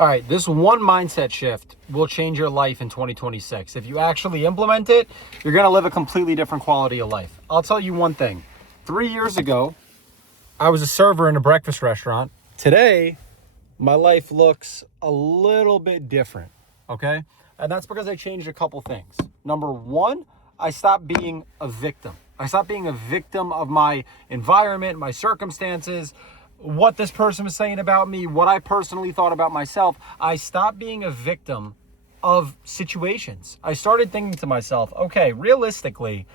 All right, this one mindset shift will change your life in 2026. If you actually implement it, you're going to live a completely different quality of life. I'll tell you one thing. 3 years ago, I was a server in a breakfast restaurant. Today, my life looks a little bit different, okay? And that's because I changed a couple things. Number one, I stopped being a victim. I stopped being a victim of my environment, my circumstances, what this person was saying about me, what I personally thought about myself. I stopped being a victim of situations. I started thinking to myself, okay, realistically,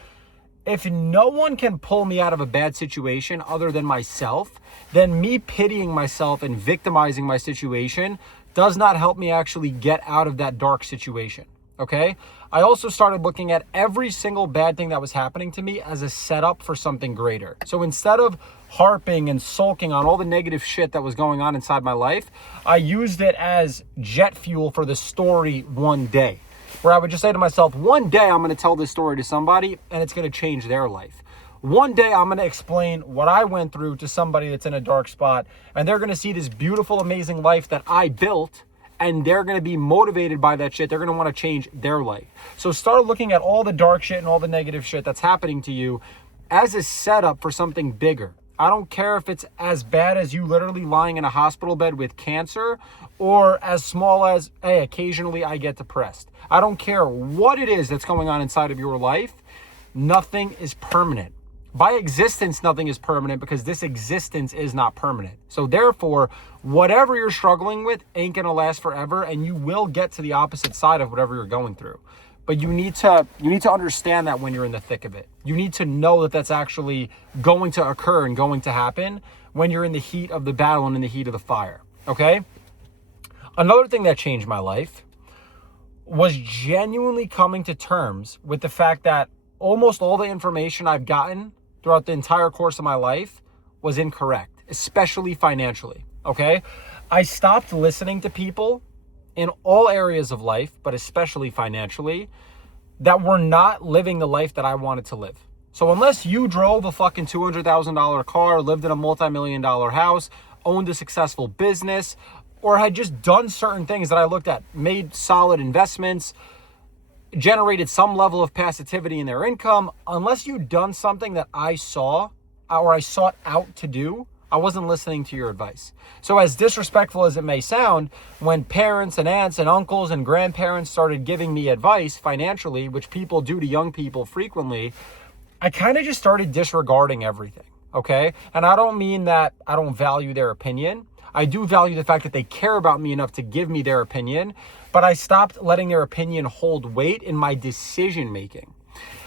if no one can pull me out of a bad situation other than myself, then me pitying myself and victimizing my situation does not help me actually get out of that dark situation, okay? I also started looking at every single bad thing that was happening to me as a setup for something greater. So instead of harping and sulking on all the negative shit that was going on inside my life, I used it as jet fuel for the story one day, where I would just say to myself, one day I'm going to tell this story to somebody and it's going to change their life. One day I'm going to explain what I went through to somebody that's in a dark spot, and they're going to see this beautiful, amazing life that I built, and they're going to be motivated by that shit. They're going to want to change their life. So start looking at all the dark shit and all the negative shit that's happening to you as a setup for something bigger. I don't care if it's as bad as you literally lying in a hospital bed with cancer, or as small as, hey, occasionally I get depressed. I don't care what it is that's going on inside of your life. Nothing is permanent. By existence, nothing is permanent, because this existence is not permanent. So therefore, whatever you're struggling with ain't gonna last forever, and you will get to the opposite side of whatever you're going through. But you need to understand that when you're in the thick of it. You need to know that that's actually going to occur and going to happen when you're in the heat of the battle and in the heat of the fire, okay? Another thing that changed my life was genuinely coming to terms with the fact that almost all the information I've gotten throughout the entire course of my life was incorrect, especially financially, okay? I stopped listening to people in all areas of life, but especially financially, that were not living the life that I wanted to live. So unless you drove a fucking $200,000 car, lived in a multi-million-dollar house, owned a successful business, or had just done certain things that I looked at, made solid investments, generated some level of passivity in their income, unless you've done something that I saw or I sought out to do, I wasn't listening to your advice. So as disrespectful as it may sound, when parents and aunts and uncles and grandparents started giving me advice financially, which people do to young people frequently, I kind of just started disregarding everything, okay? And I don't mean that I don't value their opinion. I do value the fact that they care about me enough to give me their opinion, but I stopped letting their opinion hold weight in my decision making.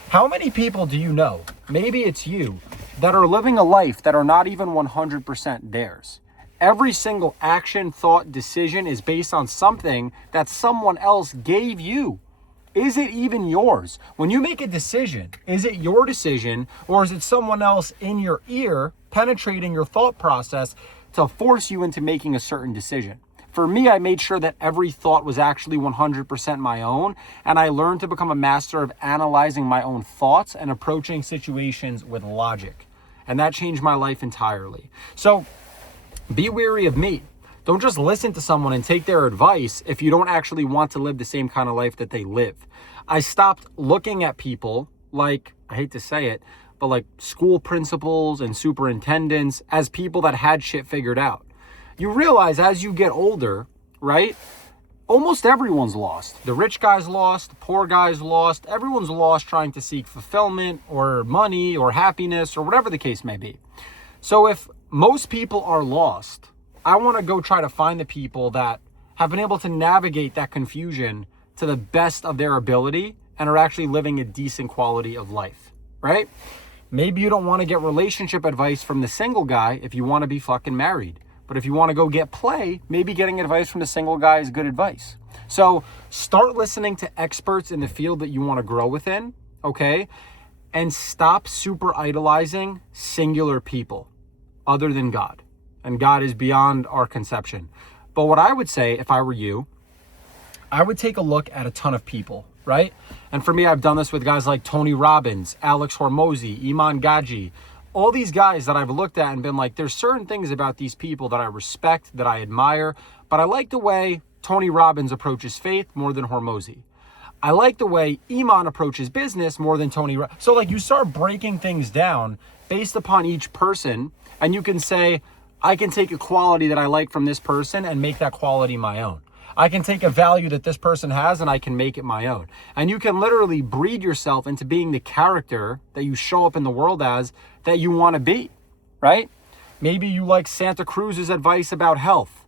How many people do you know, maybe it's you, that are living a life that are not even 100% theirs? Every single action, thought, decision is based on something that someone else gave you. Is it even yours? When you make a decision, is it your decision, or is it someone else in your ear penetrating your thought process to force you into making a certain decision? For me, I made sure that every thought was actually 100% my own, and I learned to become a master of analyzing my own thoughts and approaching situations with logic. And that changed my life entirely. So be wary of me. Don't just listen to someone and take their advice if you don't actually want to live the same kind of life that they live. I stopped looking at people like, I hate to say it, but like school principals and superintendents as people that had shit figured out. You realize as you get older, right? Almost everyone's lost. The rich guy's lost, the poor guy's lost. Everyone's lost trying to seek fulfillment or money or happiness or whatever the case may be. So if most people are lost, I want to go try to find the people that have been able to navigate that confusion to the best of their ability and are actually living a decent quality of life, right? Maybe you don't want to get relationship advice from the single guy if you want to be fucking married. But if you want to go get play, maybe getting advice from the single guy is good advice. So start listening to experts in the field that you want to grow within, okay? And stop super idolizing singular people other than God. And God is beyond our conception. But what I would say, if I were you, I would take a look at a ton of people, right? And for me, I've done this with guys like Tony Robbins, Alex Hormozi, Iman Gadzhi, all these guys that I've looked at and been like, there's certain things about these people that I respect, that I admire, but I like the way Tony Robbins approaches faith more than Hormozy. I like the way Iman approaches business more than So like you start breaking things down based upon each person, and you can say, I can take a quality that I like from this person and make that quality my own. I can take a value that this person has and I can make it my own. And you can literally breed yourself into being the character that you show up in the world as that you want to be, right? Maybe you like Santa Cruz's advice about health,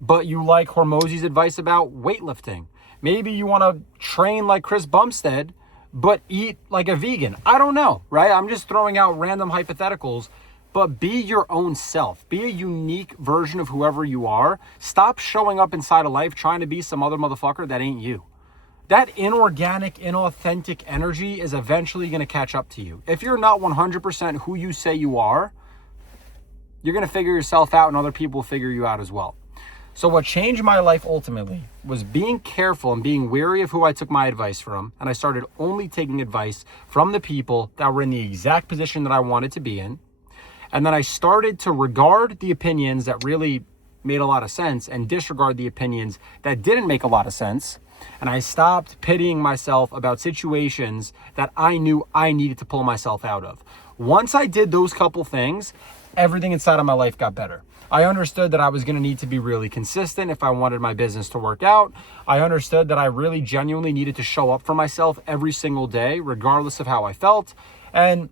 but you like Hormozy's advice about weightlifting. Maybe you want to train like Chris Bumstead, but eat like a vegan. I don't know, right? I'm just throwing out random hypotheticals. But be your own self. Be a unique version of whoever you are. Stop showing up inside of life trying to be some other motherfucker that ain't you. That inorganic, inauthentic energy is eventually going to catch up to you. If you're not 100% who you say you are, you're going to figure yourself out and other people will figure you out as well. So what changed my life ultimately was being careful and being wary of who I took my advice from. And I started only taking advice from the people that were in the exact position that I wanted to be in. And then I started to regard the opinions that really made a lot of sense and disregard the opinions that didn't make a lot of sense. And I stopped pitying myself about situations that I knew I needed to pull myself out of. Once I did those couple things, everything inside of my life got better. I understood that I was going to need to be really consistent if I wanted my business to work out. I understood that I really genuinely needed to show up for myself every single day, regardless of how I felt. And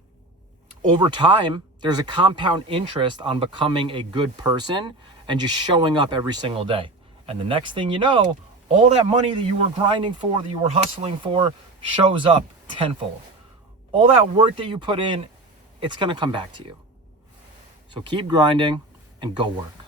over time, there's a compound interest on becoming a good person and just showing up every single day. And the next thing you know, all that money that you were grinding for, that you were hustling for, shows up tenfold. All that work that you put in, it's going to come back to you. So keep grinding and go work.